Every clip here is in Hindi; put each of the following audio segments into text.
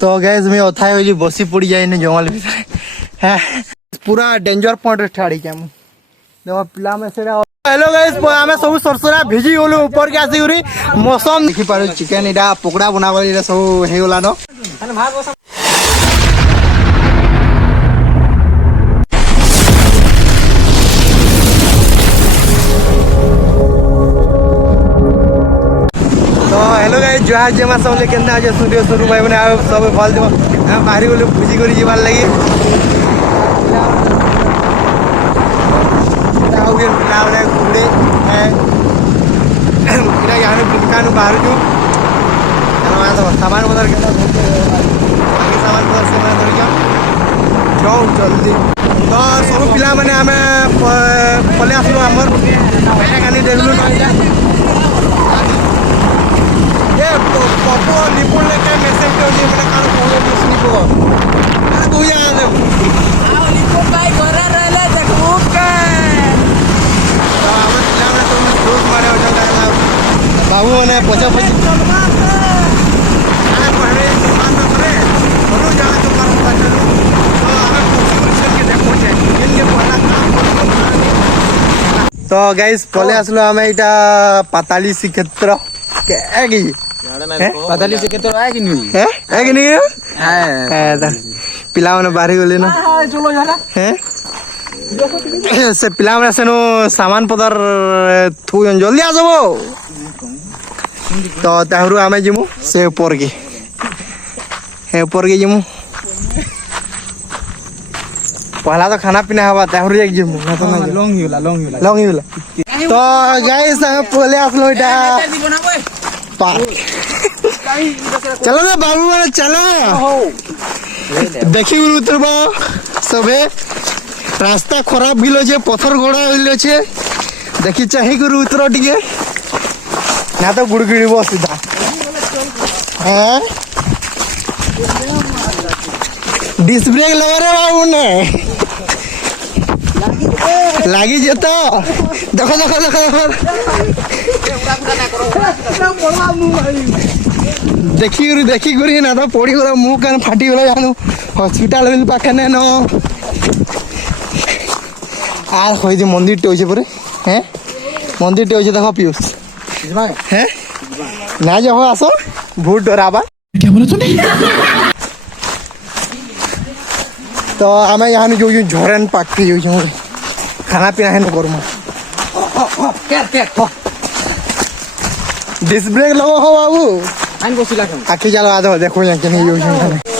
तो गैस मैं अथा हो बसी पड़ी जाए जंगल भितर है पूरा डेंजर पॉइंट छाड़ी के देखो पिला में से हेलो गाइस आमे सब सरसरा भिजी गलु ऊपर के आसी मौसम देखि पारो चिकन इडा पकोड़ा बनाबा इडा सब हे होला न तो हेलो गाइस जहाज जमा सब ले केना जे स्टूडियो शुरू भाई माने सब फल देबो हम बाहरी गलु भुजी करी जीवार लागि ये लावले कुड़े है इरा यानी दुकान बाहर जो सामान बदल के आगे सामान बदल से मैं धरि जाओ जल्दी तो सब पिला माने हमें पले आसलो हमर पहले गानी देखलु ये पप्पो निपुण लेके मैसेज के जे माने कान कोले सुनी को अरे बुया दे आ निपुण भाई घरे रहले देखू के बाबू मैंने पचा पची तो गाइस पले आसलो हमें इटा पाताली श्रीक्षेत्र पाताली श्रीक्षेत्र है कि नहीं है कि नहीं है पिला मैंने बाहरी गले ना चलो यार हैं से पिला में सेनो सामान पदर थू जल्दी आ जाबो तो ताहरु आमे जिमु से ऊपर के जिमु पहला तो खाना पीना हवा ताहरु एक जिमु लॉन्ग ही होला तो गाइस हम पहले आसलो इटा पार्क चलो ना बाबू माने चलो देखि उतरबो सबे रास्ता खराब भिलो जे पत्थर गोड़ा होइलो छे देखि चाहि गुरु उतर टिके ना तो गुड़गुड़ीबो सीधा हां डिस्क ब्रेक लगा रे बाबू ने लागी जे तो देखो देखी गुरी ना तो पड़ी गला मुंह कान फाटी गला जानु हॉस्पिटल बिल पाखे ने न আর কই যে মন্দিরটা হইছে পরে হ্যাঁ মন্দিরটা হইছে দেখো পিউস হ্যাঁ না যাও আসো ভূত ডরাবা क्या बोला तूने तो हमें यहाँ जो झोरन पाकी जो खाना पीना है न करमु डिस्क ब्रेक लगो हो बाबू आखी चलो आदो देखो यहाँ के नहीं यूज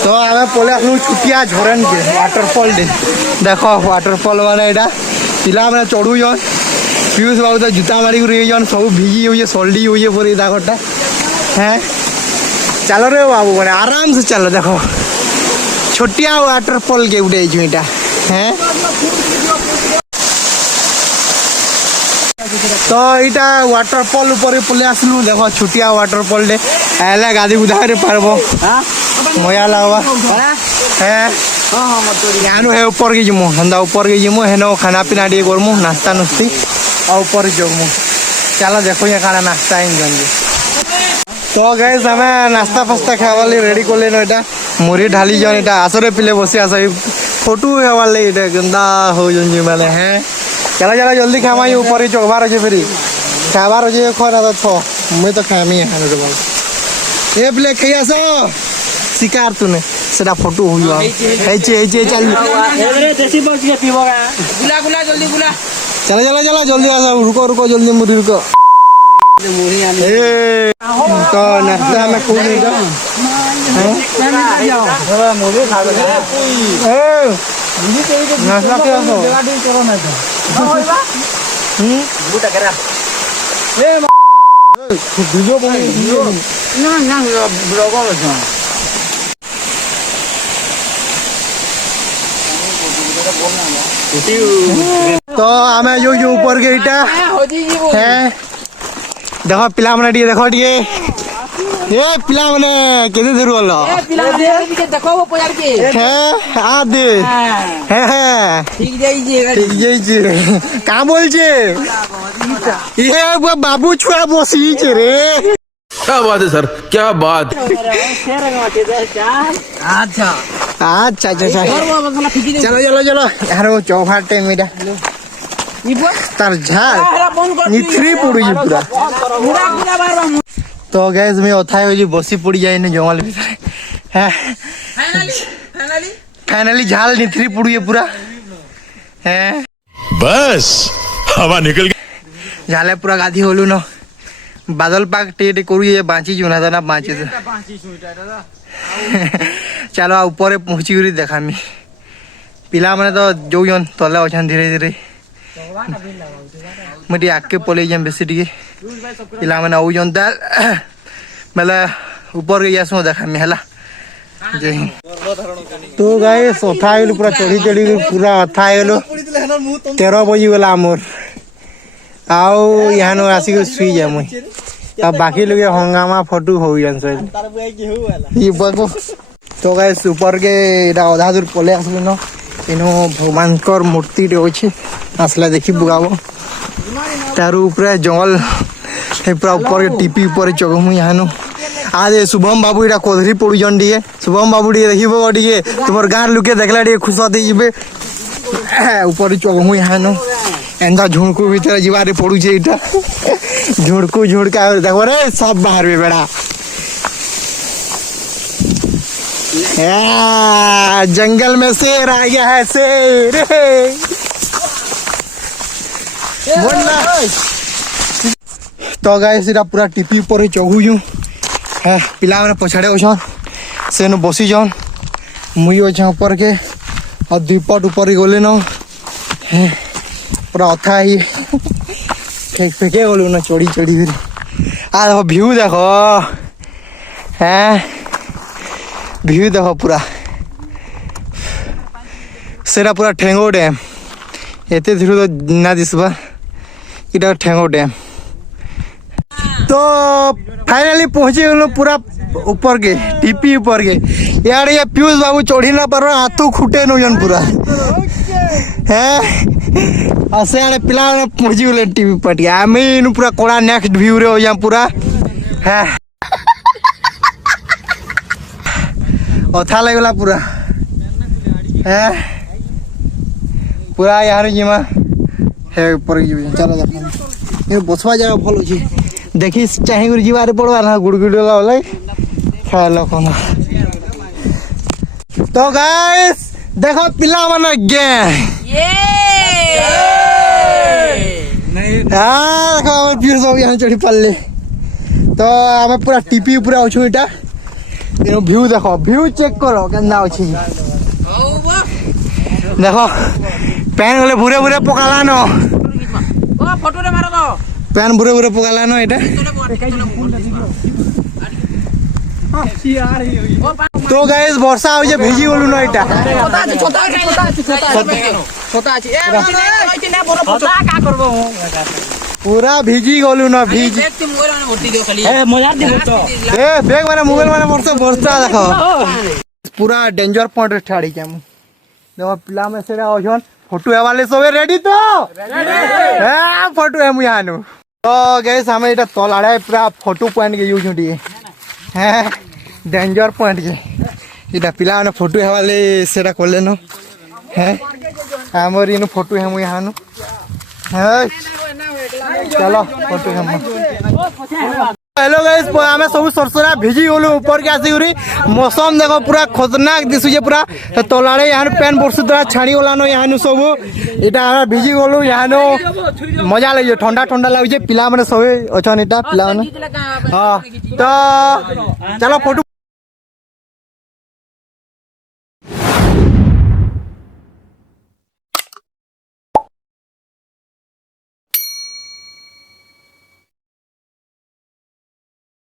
तो हमें पहले आसलू छुटिया झोरन के वाटरफॉल दे देखो वाटरफॉल वाला एटा पिला मैंने चढ़ू जन पीयूष बाबू तो जूता मारी रही जन सब भिजी हुई सल्डी हुई पूरी दागटा हैं चलो रे बाबू मैंने आराम से चलो देखो छोटिया वाटरफॉल के उठे इटा हैं तो इटा वाटरफॉल ऊपर पले आसलू देखो छोटिया वाटरफॉल डे एले गादी बुधारे पारबो मजा लगवा हैं यानो है ऊपर के जिमु हंदा ऊपर के जिमु हेनो खाना पीना डी करमु नाश्ता नुस्ती और ऊपर जमु चलो देखो ये खाना नाश्ता इन गंजी तो गाइस हमें नाश्ता फास्ता खावाली रेडी कर लेनो एटा मुरी ढाली जन एटा आसरे पिले बसी आसे फोटो हेवाले एटा गंदा हो जंजी माने हैं चलो जल्दी खामाई ऊपर ही चोबार जे फेरी खाबार जे खोना तो मैं तो खामी है रे ए प्ले खइयासो शिकार तूने सेटा फोटो हुआ हे चल रे देसी बॉक्स के पीबोगा गुला जल्दी गुला चलो जल्दी आ जाओ रुको जल्दी मुरी रुको मुरी आने ए तो नाश्ता में कोई नहीं जा हैं मुरी खा ले ए नाश्ता के आसो गाड़ी चलो ना तो होइबा गुटा करा ए वीडियो बने ना ब्लॉग हो तो हमें जो ऊपर के इटा है देखो पिला मने देखो ये पिला मने केदे धरु हलो ए पिला के देखो वो पयार के है आ दे है ठीक जाई जे का बोल जे ये बाबू छुआ बसी जे रे क्या बात है सर, क्या बात। আচ্ছা अच्छा अच्छा अच्छा चलो चलो चलो यार वो चौफाटे मेरा तार झाल निथरी पड़ी पूरा तो गैस मैं ओथाई हो जी बसी पड़ी जाए ने जंगल भीतर हैं फाइनली झाल निथरी पड़ी है पूरा हैं बस हवा निकल गई। झाले पूरा गाधी होलु न बादल पाक टे करू ये बांची जुना ना बांची चलो ऊपर पहुंची गरी देखामी पिला मैंने तो जो जन तले अच्छा धीरे धीरे मुझे आगे पलि जाम बेसी टी पिला मैंने आउ जन मेले ऊपर गई आसो देखामी है जय हिंद तो गाइस अथा गलु पूरा चढ़ी चढ़ी पूरा अथा गलु 13 बजी गला मोर आओ यहाँ आसिक शुई जाए मुई अब बाकी लोग हंगामा फोटो हो तो गाइस ऊपर के अधा दूर पले आसलु न इन भगवान मूर्ति अच्छे आसला देखी बुगाब तार ऊपर जंगल पूरा ऊपर टीपी ऊपर चगमु यहाँ आज शुभम बाबू यहाँ कोधरी पड़ुन टे शुभम बाबू टे देख टे तुम गाँव लोके देखला टे खुश होते जी ऊपर चगमु यहाँ एंता झुणकू भीतर जीवारे पड़ुचे इटा झुड़कू झुड़का देखो रे सब बाहर में बेड़ा जंगल में शेर आ गया है शेर बोलना तो गाइस इटा पूरा टीपी ऊपर चढ़ू है पिला मैंने पछाड़े अच्छन से बसी जान मुई अच्छा ऊपर के और दुपट ऊपर गले न पूरा अथा ही फेंके गलु ना चढ़ी चढ़ी फिर आ देखो व्यू देखो हैं व्यू देखो पूरा सेरा पूरा ठेंगो डैम एते धीरे तो ना दिसबा इटा ठेंगो डैम तो फाइनली पहुंची गलु पूरा ऊपर के टीपी ऊपर के यार ये पीयूष बाबू चढ़ी ना पर हाथों खुटे नजन पूरा हैं आसे आड़े पिला पहुंची गले टीवी पटी आम पूरा कड़ा नेक्स्ट व्यू रे हो जा पूरा है अथा लगला पूरा है पूरा यार जीमा है ऊपर चलो ये बसवा जगह भल अच्छे देखी चाहे जीवारे पड़वा ना गुड़गुड़ा वाला खाल कौन तो गाइस देखो पिला मन गैंग देखो पीयूष बाबू यहाँ चढ़ी पारे तो आम पूरा टीपी पूरा अच्छु इटा व्यू देखो व्यू चेक करो के अच्छी देखो पैन गले भूरे भूरे पकाला न पैन भूरे भूरे पकाला न इटा तो गाइस वर्षा हो भिजी गलु न इटा पूरा भिजी गलु न भिजी बैग माने मोबाइल माने वर्षा देखो पूरा डेंजर पॉइंट रे ठाड़ी के देखो पिला में सेरा ओछन फोटो हेवाले सबे रेडी तो हां फोटो है मु यानु तो गाइस हमें इटा तल आड़े पूरा फोटो पॉइंट के यूज होती है डेंजर पॉइंट के इटा पिला ने फोटो हेवाले सेरा करले न है हमर इनु फोटो है मु यानु है चलो फोटो हम हेलो गाइस आमे सब सरसरा भिजी गलु ऊपर के आसी गुरी मौसम देखो पूरा खतरनाक दिसुजे पूरा तलाड़े यहाँ पैन बरसु द्वारा छाड़ी गला न यहाँ सब इटा भिजी गलु यहाँ मजा लगे ठंडा ठंडा लगे पिला माने सब अच्छा इटा पिला माने हाँ तो चलो फोटो